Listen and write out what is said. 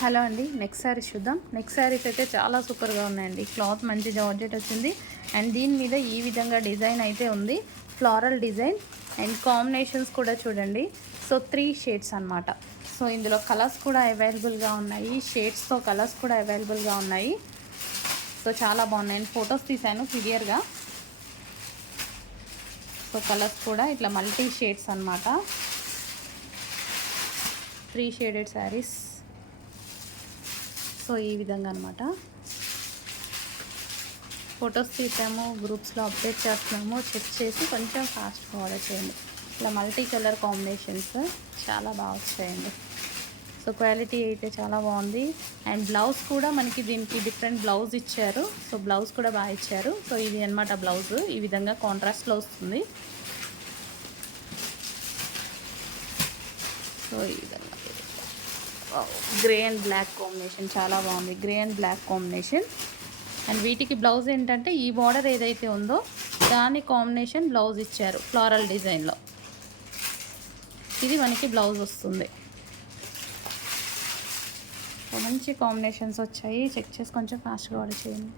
Hello అండి, next saris చూద్దాం. Next saris అయితే చాలా సూపర్గా ఉన్నాయండి. క్లాత్ మంచి జార్జెట్ వచ్చింది అండ్ దీని మీద ఈ విధంగా డిజైన్ అయితే ఉంది, ఫ్లారల్ డిజైన్ అండ్ కాంబినేషన్స్ కూడా చూడండి. సో 3 షేడ్స్ అన్నమాట. సో ఇందులో కలర్స్ కూడా అవైలబుల్గా ఉన్నాయి, షేడ్స్తో కలర్స్ కూడా అవైలబుల్గా ఉన్నాయి. సో చాలా బాగున్నాయి. నేను ఫొటోస్ తీసాను క్లియర్గా. సో కలర్స్ కూడా ఇట్లా మల్టీ షేడ్స్ అన్నమాట. 3 షేడెడ్ శారీస్. సో ఈ విధంగా అనమాట. ఫొటోస్ తీసాము, గ్రూప్స్లో అప్డేట్ చేస్తున్నాము. చెక్ చేసి కొంచెం ఫాస్ట్గా ఆర్డర్ చేయండి. ఇలా మల్టీ కలర్ కాంబినేషన్స్ చాలా బాగా వచ్చాయండి. సో క్వాలిటీ అయితే చాలా బాగుంది అండ్ బ్లౌజ్ కూడా మనకి దీనికి డిఫరెంట్ బ్లౌజ్ ఇచ్చారు. సో బ్లౌజ్ కూడా బాగా ఇచ్చారు. సో ఇది అనమాట బ్లౌజ్, ఈ విధంగా కాంట్రాస్ట్లో వస్తుంది. సో ఈ విధంగా గ్రే అండ్ బ్లాక్ కాంబినేషన్ చాలా బాగుంది. Grey and black combination and వీటికి బ్లౌజ్ ఏంటంటే ఈ బార్డర్ ఏదైతే ఉందో దాని కాంబినేషన్ బ్లౌజ్ ఇచ్చారు ఫ్లోరల్ డిజైన్లో. ఇది మనకి బ్లౌజ్ వస్తుంది. మంచి కాంబినేషన్స్ వచ్చాయి. చెక్ చేసి కొంచెం ఫాస్ట్గా ఆర్డర్ చేయండి.